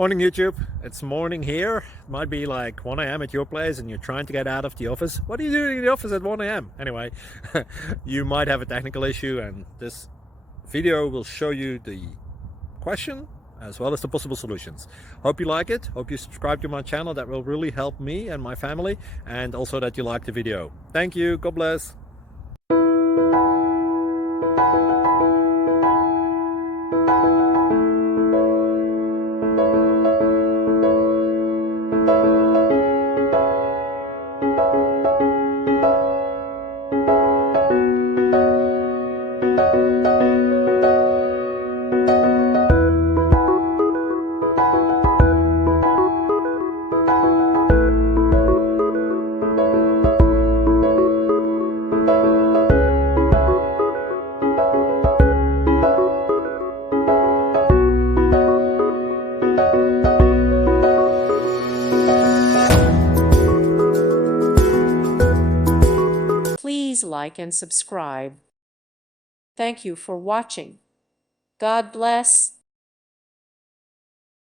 Morning YouTube, it's morning here. It might be like 1 a.m. at your place and you're trying to get out of the office. What are you doing in the office at 1 a.m.? Anyway, you might have a technical issue and this video will show you the question as well as the possible solutions. Hope you like it, hope you subscribe to my channel. That will really help me and my family, and also that you like the video. Thank you, God bless. Please like and subscribe. Thank you for watching. God bless.